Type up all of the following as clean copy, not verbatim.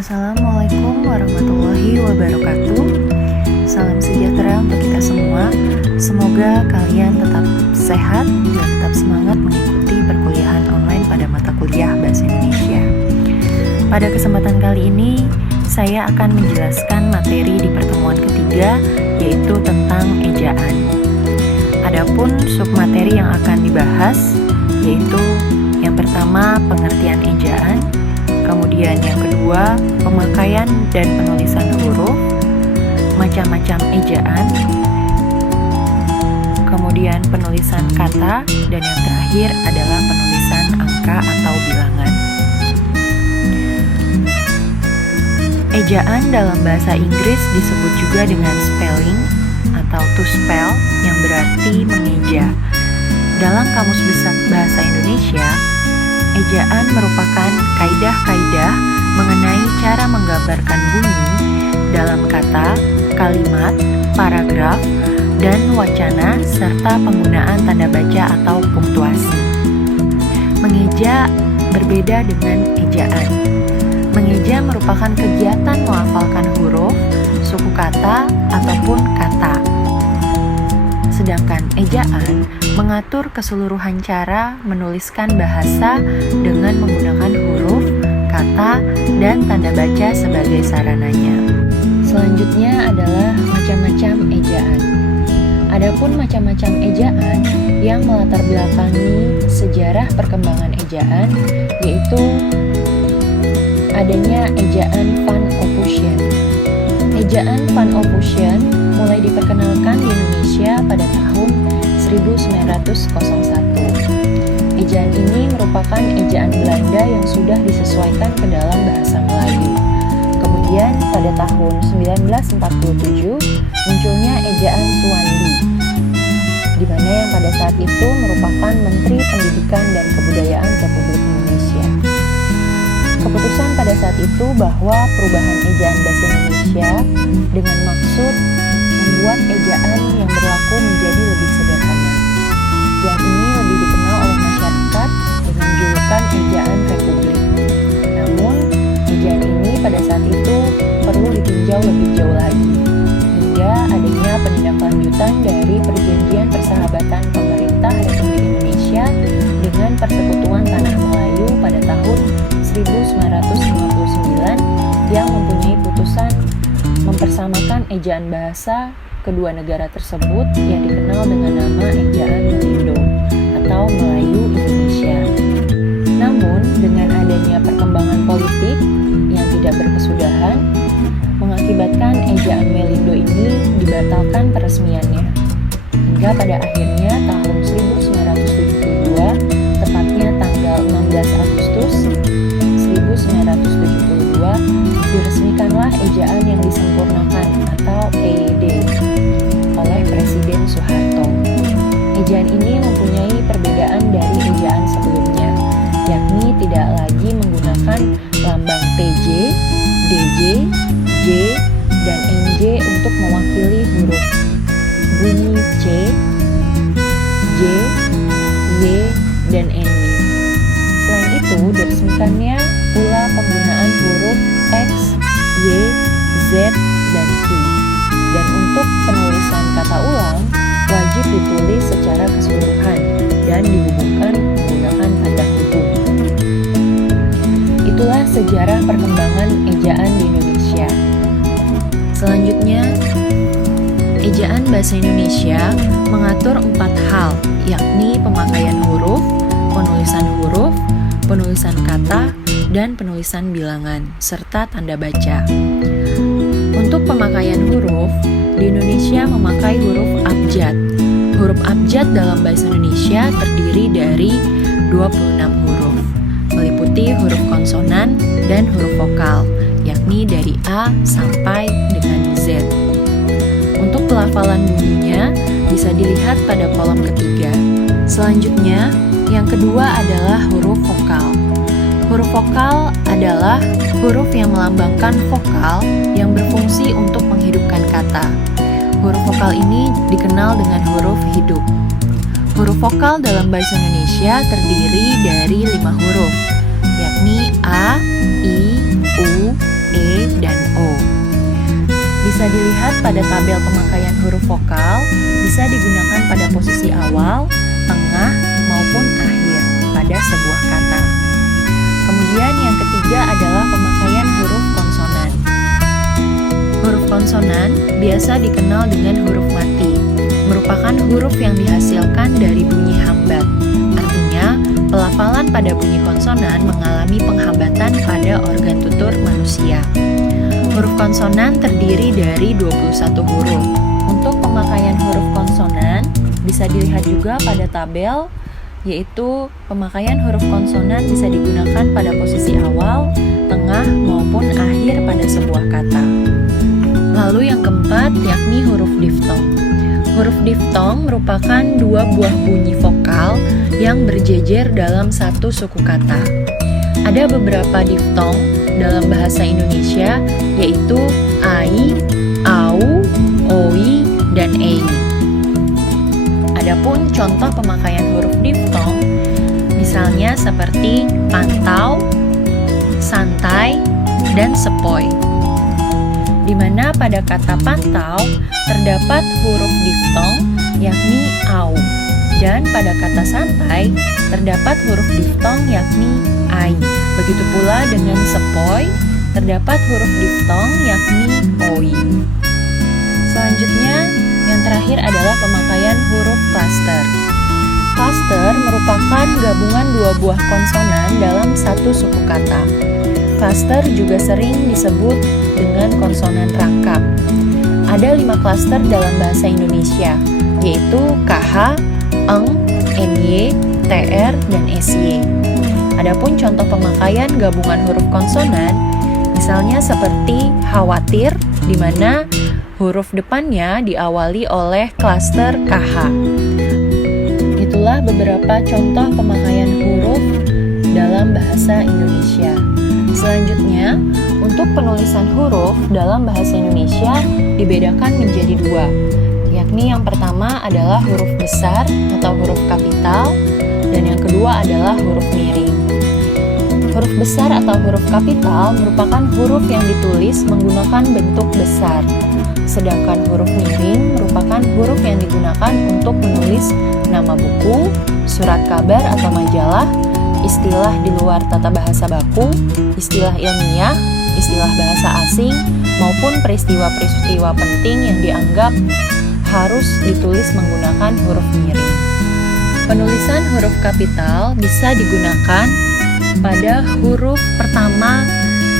Assalamualaikum warahmatullahi wabarakatuh. Salam sejahtera untuk kita semua. Semoga kalian tetap sehat dan tetap semangat mengikuti perkuliahan online pada mata kuliah Bahasa Indonesia. Pada kesempatan kali ini, saya akan menjelaskan materi di pertemuan ketiga, yaitu tentang ejaan. Adapun submateri yang akan dibahas, yaitu yang pertama pengertian ejaan, kemudian yang kedua, pemakaian dan penulisan huruf, macam-macam ejaan, kemudian penulisan kata, dan yang terakhir adalah penulisan angka atau bilangan. Ejaan dalam bahasa Inggris disebut juga dengan spelling atau to spell yang berarti mengeja. Dalam Kamus Besar Bahasa Indonesia, ejaan merupakan kaidah-kaidah mengenai cara menggambarkan bunyi dalam kata, kalimat, paragraf, dan wacana serta penggunaan tanda baca atau punktuasi. Mengeja berbeda dengan ejaan. Mengeja merupakan kegiatan melafalkan huruf, suku kata, ataupun kata. Sedangkan ejaan mengatur keseluruhan cara menuliskan bahasa dengan menggunakan huruf, kata, dan tanda baca sebagai sarananya. Selanjutnya adalah macam-macam ejaan. Adapun macam-macam ejaan yang melatar belakangi sejarah perkembangan ejaan, yaitu adanya ejaan Van Ophusian. Ejaan Van Ophusian mulai diperkenalkan di Indonesia pada tahun 1901. Ejaan ini merupakan ejaan Belanda yang sudah disesuaikan ke dalam bahasa Melayu. Kemudian pada tahun 1947 munculnya ejaan Suwandi, di mana yang pada saat itu merupakan Menteri Pendidikan dan Kebudayaan Republik Indonesia. Keputusan pada saat itu bahwa perubahan ejaan bahasa Indonesia dengan maksud membuat ejaan yang berlaku menjadi lebih sederhana. Ejaan ini lebih dikenal oleh masyarakat dengan julukan ejaan Republik. Namun, ejaan ini pada saat itu perlu ditinjau lebih jauh lagi, hingga adanya penindaklanjutan dari Perjanjian Persahabatan Pemerintah Republik Indonesia dengan Persekutuan Tanah Melayu pada tahun 1959 yang mempunyai putusan mempersamakan ejaan bahasa kedua negara tersebut yang dikenal dengan nama ejaan Melindo atau Melayu Indonesia. Namun, dengan adanya perkembangan politik yang tidak berkesudahan, mengakibatkan ejaan Melindo ini dibatalkan peresmiannya. Hingga pada akhirnya tahun 1972, tepatnya tanggal 16 Agustus 1972, diresmikanlah ejaan yang disempurnakan atau EYD oleh Presiden Soeharto. Ejaan ini mempunyai perbedaan dari ejaan sebelumnya, yakni tidak lagi menggunakan lambang TJ, DJ, J, dan NJ untuk mewakili huruf bunyi C, J, Y, dan NY. Selain itu, diresmikannya pula penggunaan huruf X, Y, Z, dan I. Dan untuk penulisan kata ulang, wajib ditulis secara keseluruhan dan dihubungkan menggunakan tanda hubung. Itulah sejarah perkembangan ejaan di Indonesia. Selanjutnya, ejaan bahasa Indonesia mengatur 4 hal, yakni pemakaian huruf, penulisan kata, dan penulisan bilangan, serta tanda baca. Untuk pemakaian huruf, di Indonesia memakai huruf abjad. Huruf abjad dalam bahasa Indonesia terdiri dari 26 huruf, meliputi huruf konsonan dan huruf vokal, yakni dari A sampai dengan Z. Untuk pelafalan bunyinya bisa dilihat pada kolom ketiga. Selanjutnya, yang kedua adalah huruf vokal. Huruf vokal adalah huruf yang melambangkan vokal yang berfungsi untuk menghidupkan kata. Huruf vokal ini dikenal dengan huruf hidup. Huruf vokal dalam bahasa Indonesia terdiri dari 5 huruf, yakni A, I, U, E, Bisa dilihat pada tabel pemakaian huruf vokal, bisa digunakan pada posisi awal, tengah, maupun akhir pada sebuah kata. Kemudian yang ketiga adalah pemakaian huruf konsonan. Huruf konsonan biasa dikenal dengan huruf mati, merupakan huruf yang dihasilkan dari bunyi hambat. Artinya, pelafalan pada bunyi konsonan mengalami penghambatan pada organ tutur manusia. Huruf konsonan terdiri dari 21 huruf. Untuk pemakaian huruf konsonan bisa dilihat juga pada tabel, yaitu pemakaian huruf konsonan bisa digunakan pada posisi awal, tengah, maupun akhir pada sebuah kata. Lalu yang keempat yakni huruf diftong. Huruf diftong merupakan dua buah bunyi vokal yang berjejer dalam satu suku kata. Ada beberapa diftong dalam bahasa Indonesia, yaitu ai, au, oi, dan ei. Adapun contoh pemakaian huruf diftong, misalnya seperti pantau, santai, dan sepoi. Di mana pada kata pantau terdapat huruf diftong yakni au, dan pada kata santai terdapat huruf diftong yakni ai. Begitu pula dengan sepoi terdapat huruf diftong yakni oi. Selanjutnya yang terakhir adalah pemakaian huruf klaster. Klaster merupakan gabungan dua buah konsonan dalam satu suku kata. Klaster juga sering disebut dengan konsonan rangkap. Ada 5 klaster dalam bahasa Indonesia, yaitu KH, ENG, NY, TR, dan SY. Adapun contoh pemakaian gabungan huruf konsonan, misalnya seperti khawatir, di mana huruf depannya diawali oleh klaster KH. Itulah beberapa contoh pemakaian huruf dalam bahasa Indonesia. Selanjutnya, untuk penulisan huruf dalam bahasa Indonesia dibedakan menjadi 2, yakni yang pertama adalah huruf besar atau huruf kapital, dan yang kedua adalah huruf miring. Huruf besar atau huruf kapital merupakan huruf yang ditulis menggunakan bentuk besar, sedangkan huruf miring merupakan huruf yang digunakan untuk menulis nama buku, surat kabar atau majalah, istilah di luar tata bahasa baku, istilah ilmiah, istilah bahasa asing, maupun peristiwa-peristiwa penting yang dianggap harus ditulis menggunakan huruf miring. Penulisan huruf kapital bisa digunakan pada huruf pertama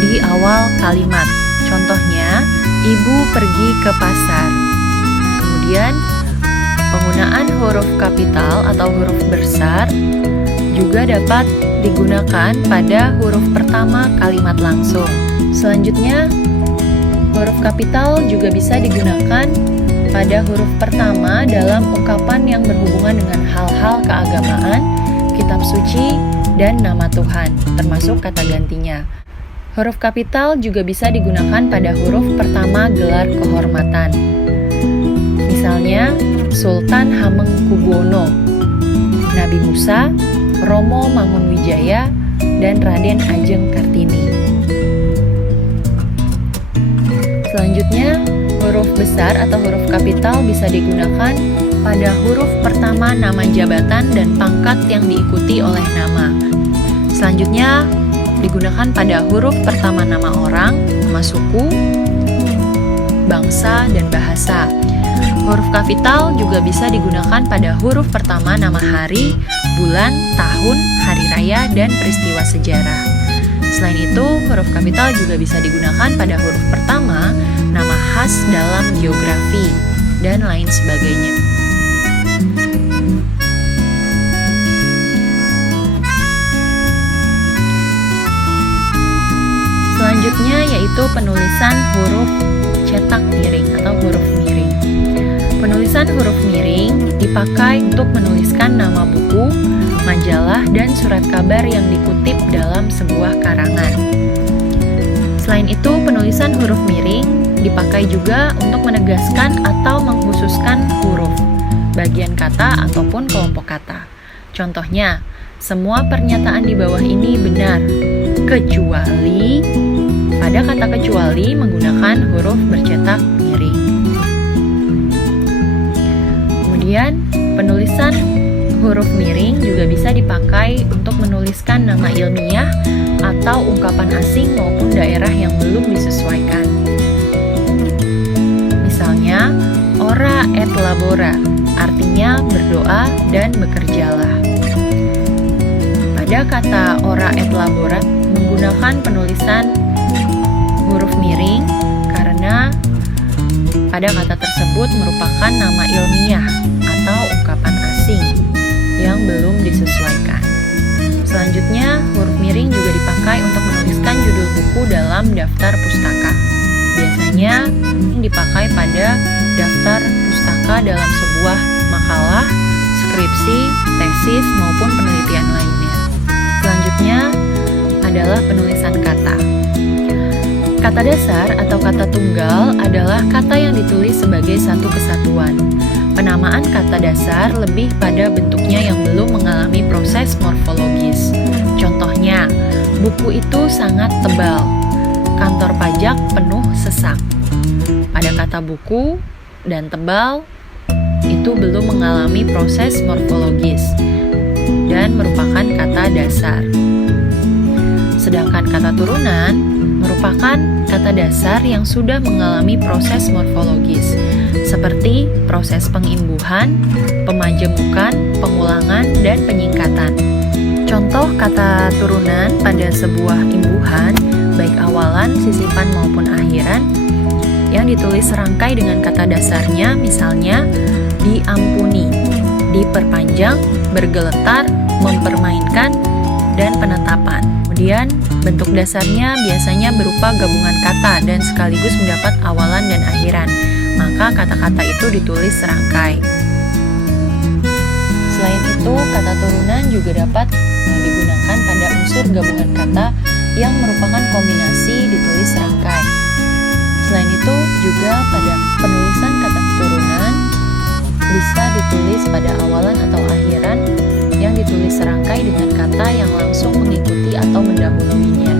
di awal kalimat. Contohnya, ibu pergi ke pasar. Kemudian, penggunaan huruf kapital atau huruf besar juga dapat digunakan pada huruf pertama kalimat langsung. Selanjutnya, huruf kapital juga bisa digunakan pada huruf pertama dalam ungkapan yang berhubungan dengan hal-hal keagamaan, kitab suci, dan nama Tuhan, termasuk kata gantinya. Huruf kapital juga bisa digunakan pada huruf pertama gelar kehormatan. Misalnya, Sultan Hamengkubuwono, Nabi Musa, Romo Mangunwijaya, dan Raden Ajeng Kartini. Selanjutnya, huruf besar atau huruf kapital bisa digunakan pada huruf pertama nama jabatan dan pangkat yang diikuti oleh nama. Selanjutnya, digunakan pada huruf pertama nama orang, nama suku, bangsa, dan bahasa. Huruf kapital juga bisa digunakan pada huruf pertama nama hari, bulan, tahun, hari raya, dan peristiwa sejarah. Selain itu, huruf kapital juga bisa digunakan pada huruf pertama nama khas dalam geografi, dan lain sebagainya. Selanjutnya yaitu penulisan huruf cetak miring atau huruf miring. Penulisan huruf miring dipakai untuk menuliskan nama buku, majalah, dan surat kabar yang dikutip dalam sebuah karangan. Selain itu, penulisan huruf miring dipakai juga untuk menegaskan atau mengkhususkan huruf, bagian kata ataupun kelompok kata. Contohnya, semua pernyataan di bawah ini benar, kecuali pada kata kecuali menggunakan huruf bercetak miring. Kemudian, penulisan huruf miring juga bisa dipakai untuk menuliskan nama ilmiah atau ungkapan asing maupun daerah yang belum disesuaikan. Misalnya, ora et labora, artinya berdoa dan bekerjalah. Pada kata ora et labora menggunakan penulisan huruf miring karena pada kata tersebut merupakan nama ilmiah atau ungkapan asing yang belum disesuaikan. Selanjutnya, huruf miring juga dipakai untuk menuliskan judul buku dalam daftar pustaka. Biasanya dipakai pada daftar pustaka dalam sebuah makalah, skripsi, tesis, maupun penelitian lainnya. Selanjutnya adalah penulisan kata. Kata dasar atau kata tunggal adalah kata yang ditulis sebagai satu kesatuan. Penamaan kata dasar lebih pada bentuknya yang belum mengalami proses morfologis. Contohnya, buku itu sangat tebal. Kantor pajak penuh sesak. Pada kata buku dan tebal, itu belum mengalami proses morfologis dan merupakan kata dasar. Sedangkan kata turunan merupakan kata dasar yang sudah mengalami proses morfologis, seperti proses pengimbuhan, pemajemukan, pengulangan, dan penyingkatan. Contoh kata turunan pada sebuah imbuhan, baik awalan, sisipan, maupun akhiran, yang ditulis serangkai dengan kata dasarnya, misalnya diampuni, diperpanjang, bergeletar, mempermainkan, dan penetapan. Kemudian, bentuk dasarnya biasanya berupa gabungan kata dan sekaligus mendapat awalan dan akhiran. Maka kata-kata itu ditulis serangkai. Selain itu, kata turunan juga dapat digunakan pada unsur gabungan kata yang merupakan kombinasi ditulis serangkai. Selain itu, juga pada penulisan kata turunan bisa ditulis pada awalan atau akhiran yang ditulis serangkai dengan kata yang langsung mengikuti atau mendahuluinya.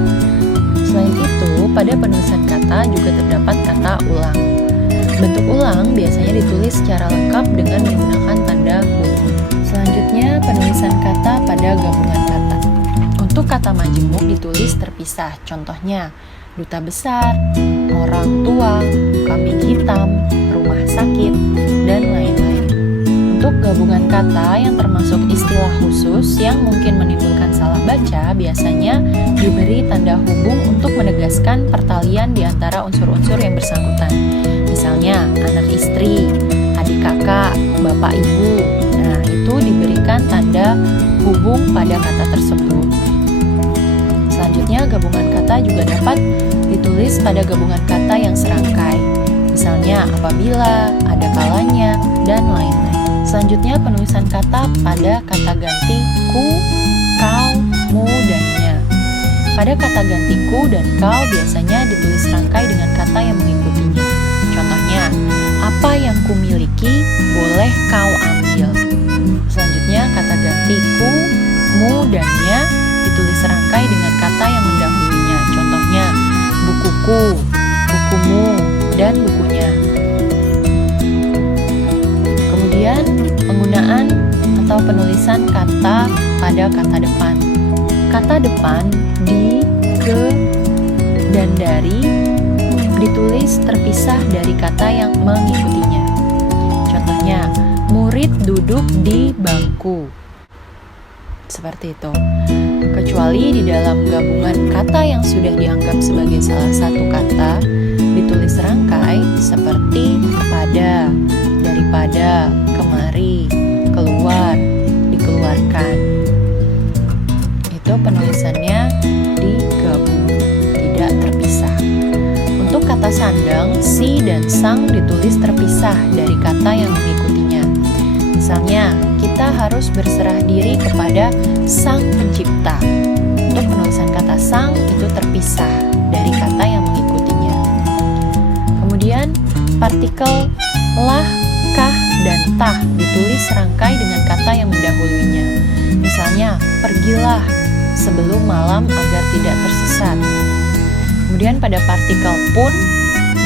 Selain itu, pada penulisan kata juga terdapat kata ulang. Bentuk ulang biasanya ditulis secara lengkap dengan menggunakan tanda huruf. Selanjutnya, penulisan kata pada gabungan kata. Untuk kata majemuk ditulis terpisah, contohnya duta besar, orang tua, kambing hitam, rumah sakit, dan lain-lain. Untuk gabungan kata yang termasuk istilah khusus yang mungkin menimbulkan salah baca, biasanya diberi tanda hubung untuk menegaskan pertalian di antara unsur-unsur yang bersangkutan. Misalnya, anak istri, adik kakak, bapak ibu. Nah, itu diberikan tanda hubung pada kata tersebut. Selanjutnya, gabungan kata juga dapat ditulis pada gabungan kata yang serangkai. Misalnya, apabila, ada kalanya, dan lain-lain. Selanjutnya, penulisan kata pada kata ganti ku, kau, mu, dan nya. Pada kata ganti ku dan kau biasanya ditulis serangkai dengan kata yang mengikutinya. Contohnya, apa yang kumiliki boleh kau ambil. Selanjutnya, kata ganti ku, mu, dan nya ditulis serangkai dengan kata yang mendahulunya. Contohnya, bukuku, bukumu, dan bukunya. Kemudian, penggunaan atau penulisan kata pada kata depan. Kata depan di, ke, dan dari ditulis terpisah dari kata yang mengikutinya. Contohnya, murid duduk di bangku. Seperti itu. Kecuali di dalam gabungan kata yang sudah dianggap sebagai salah satu kata ditulis serangkai seperti kepada, daripada, kemari, keluar, dikeluarkan. Itu penulisannya digabung, tidak terpisah. Untuk kata sandang, si dan sang ditulis terpisah dari kata yang mengikutinya. Misalnya, kita harus berserah diri kepada sang pencipta. Untuk penulisan kata sang itu terpisah dari kata yang mengikutinya. Kemudian, partikel lah, kah, dan tah ditulis serangkai dengan kata yang mendahulunya. Misalnya, pergilah sebelum malam agar tidak tersesat. Kemudian pada partikel pun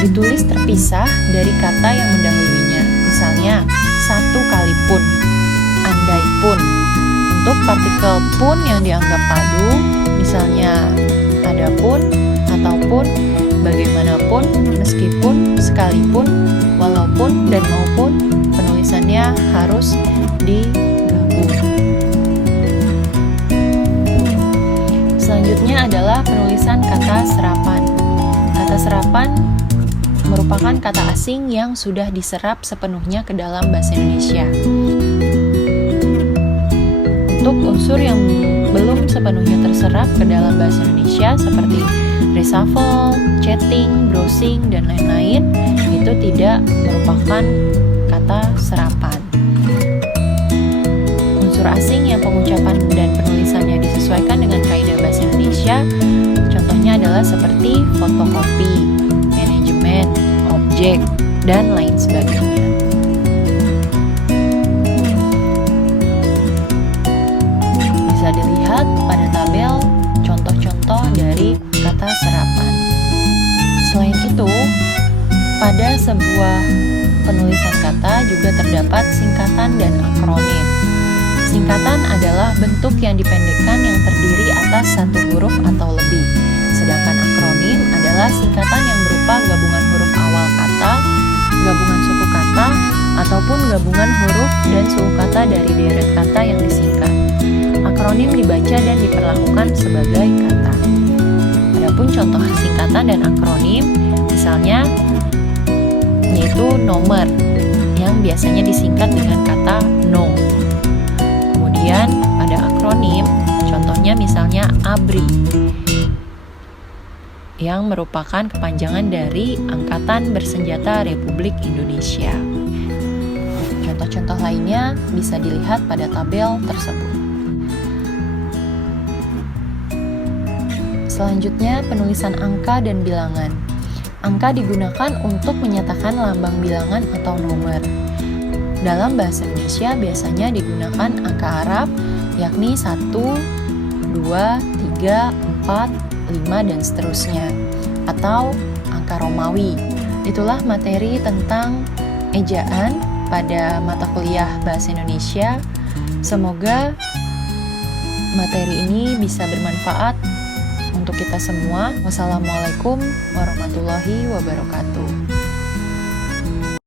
ditulis terpisah dari kata yang mendahulunya. Misalnya, satu kali pun, andai pun. Untuk partikel pun yang dianggap padu, misalnya adapun, ataupun, bagaimanapun, meskipun, sekalipun, walaupun, dan maupun, penulisannya harus digabung. Selanjutnya adalah penulisan kata serapan. Kata serapan merupakan kata asing yang sudah diserap sepenuhnya ke dalam bahasa Indonesia. Untuk unsur yang belum sepenuhnya terserap ke dalam bahasa Indonesia seperti reshuffle, chatting, browsing, dan lain-lain, itu tidak merupakan kata serapan. Unsur asing yang pengucapan dan penulisannya disesuaikan dengan kaidah bahasa Indonesia, contohnya adalah seperti fotokopi, manajemen, objek, dan lain sebagainya. Bisa dilihat pada tabel contoh-contoh dari kata serapan. Selain itu, pada sebuah penulisan kata juga terdapat singkatan dan akronim. Singkatan adalah bentuk yang dipendekkan yang terdiri atas satu huruf atau lebih. Sedangkan akronim adalah singkatan yang berupa gabungan huruf awal kata, gabungan suku kata, ataupun gabungan huruf dan suku kata dari deret kata yang disingkat. Akronim dibaca dan diperlakukan sebagai kata. Adapun contoh singkatan dan akronim, misalnya yaitu nomor yang biasanya disingkat dengan kata no. Kemudian pada akronim, contohnya misalnya ABRI yang merupakan kepanjangan dari Angkatan Bersenjata Republik Indonesia. Contoh-contoh lainnya bisa dilihat pada tabel tersebut. Selanjutnya, penulisan angka dan bilangan. Angka digunakan untuk menyatakan lambang bilangan atau nomor. Dalam bahasa Indonesia biasanya digunakan angka Arab, yakni 1, 2, 3, 4, 5, dan seterusnya, atau angka Romawi. Itulah materi tentang ejaan pada mata kuliah Bahasa Indonesia. Semoga materi ini bisa bermanfaat untuk kita semua. Wassalamualaikum warahmatullahi wabarakatuh.